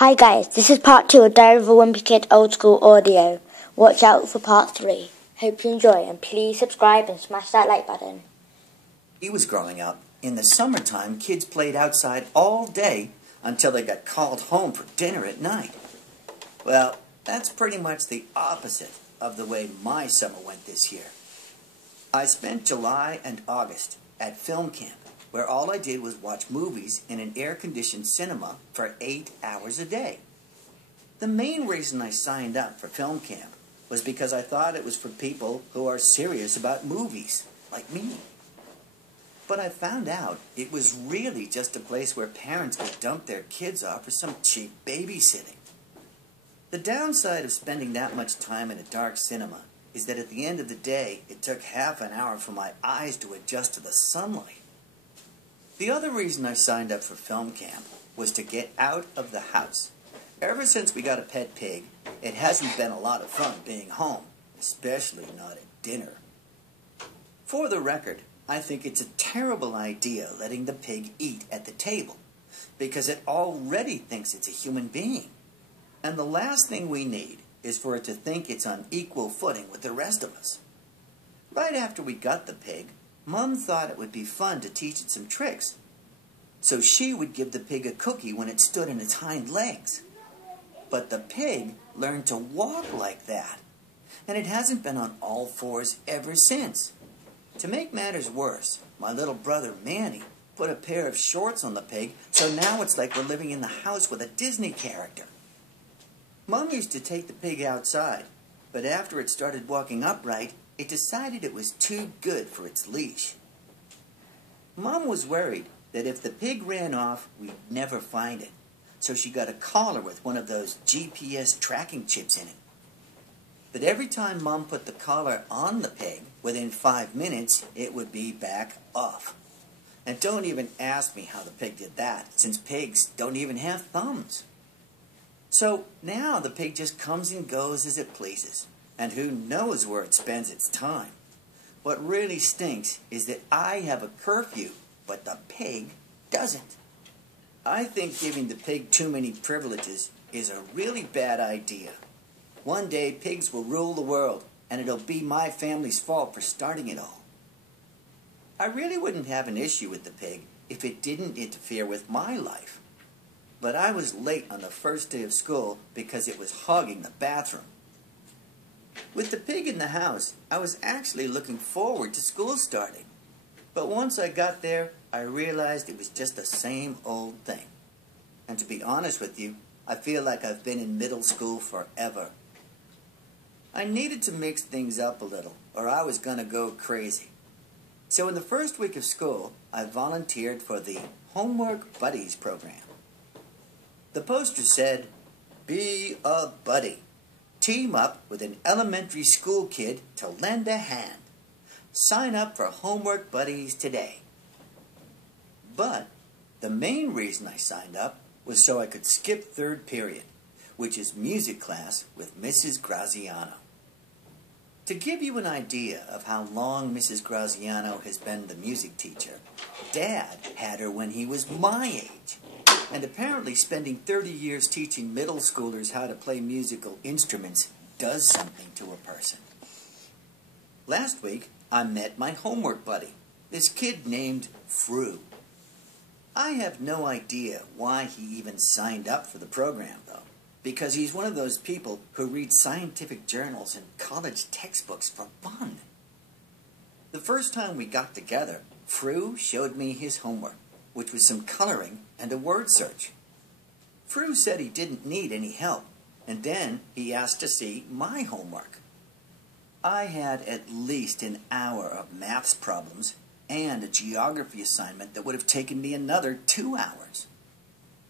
Hi guys, this is part 2 of Diary of a Wimpy Kid Old School Audio. Watch out for part 3. Hope you enjoy and please subscribe and smash that like button. He was growing up. In the summertime, kids played outside all day until they got called home for dinner at night. Well, that's pretty much the opposite of the way my summer went this year. I spent July and August at film camp, where all I did was watch movies in an air-conditioned cinema for 8 hours a day. The main reason I signed up for film camp was because I thought it was for people who are serious about movies, like me. But I found out it was really just a place where parents could dump their kids off for some cheap babysitting. The downside of spending that much time in a dark cinema is that at the end of the day, it took half an hour for my eyes to adjust to the sunlight. The other reason I signed up for film camp was to get out of the house. Ever since we got a pet pig, it hasn't been a lot of fun being home, especially not at dinner. For the record, I think it's a terrible idea letting the pig eat at the table, because it already thinks it's a human being. And the last thing we need is for it to think it's on equal footing with the rest of us. Right after we got the pig, Mom thought it would be fun to teach it some tricks. So she would give the pig a cookie when it stood on its hind legs. But the pig learned to walk like that, and it hasn't been on all fours ever since. To make matters worse, my little brother Manny put a pair of shorts on the pig, so now it's like we're living in the house with a Disney character. Mom used to take the pig outside, but after it started walking upright, it decided it was too good for its leash. Mom was worried that if the pig ran off, we'd never find it, so she got a collar with one of those GPS tracking chips in it. But every time Mom put the collar on the pig, within 5 minutes, it would be back off. And don't even ask me how the pig did that, since pigs don't even have thumbs. So now the pig just comes and goes as it pleases, and who knows where it spends its time. What really stinks is that I have a curfew, but the pig doesn't. I think giving the pig too many privileges is a really bad idea. One day pigs will rule the world, and it'll be my family's fault for starting it all. I really wouldn't have an issue with the pig if it didn't interfere with my life. But I was late on the first day of school because it was hogging the bathroom. With the pig in the house, I was actually looking forward to school starting. But once I got there, I realized it was just the same old thing. And to be honest with you, I feel like I've been in middle school forever. I needed to mix things up a little, or I was going to go crazy. So in the first week of school, I volunteered for the Homework Buddies program. The poster said, "Be a buddy. Team up with an elementary school kid to lend a hand. Sign up for Homework Buddies today." But the main reason I signed up was so I could skip third period, which is music class with Mrs. Graziano. To give you an idea of how long Mrs. Graziano has been the music teacher, Dad had her when he was my age. And apparently spending 30 years teaching middle schoolers how to play musical instruments does something to a person. Last week, I met my homework buddy, this kid named Fru. I have no idea why he even signed up for the program, though, because he's one of those people who read scientific journals and college textbooks for fun. The first time we got together, Fru showed me his homework, which was some coloring and a word search. Fru said he didn't need any help, and then he asked to see my homework. I had at least an hour of maths problems and a geography assignment that would have taken me another 2 hours.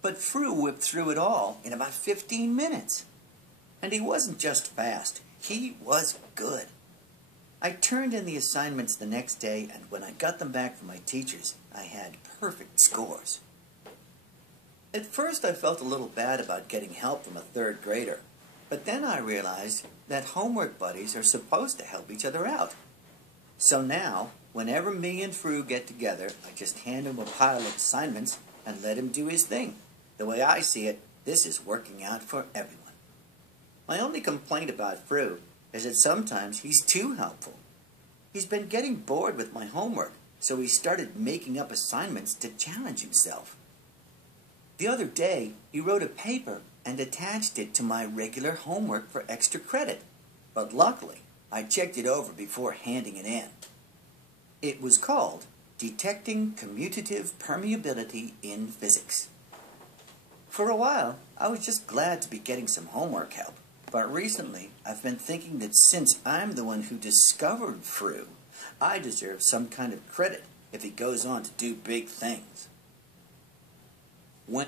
But Fru whipped through it all in about 15 minutes. And he wasn't just fast, he was good. I turned in the assignments the next day, and when I got them back from my teachers, I had perfect scores. At first I felt a little bad about getting help from a third grader, but then I realized that homework buddies are supposed to help each other out. So now, whenever me and Fru get together, I just hand him a pile of assignments and let him do his thing. The way I see it, This is working out for everyone. My only complaint about Fru is that sometimes he's too helpful. He's been getting bored with my homework, so he started making up assignments to challenge himself. The other day, he wrote a paper and attached it to my regular homework for extra credit, but luckily, I checked it over before handing it in. It was called Detecting Commutative Permeability in Physics. For a while, I was just glad to be getting some homework help, but recently I've been thinking that since I'm the one who discovered Fru, I deserve some kind of credit if he goes on to do big things. Well,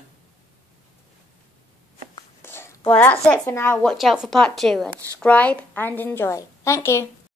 that's it for now. Watch out for part 2 and subscribe and enjoy. Thank you.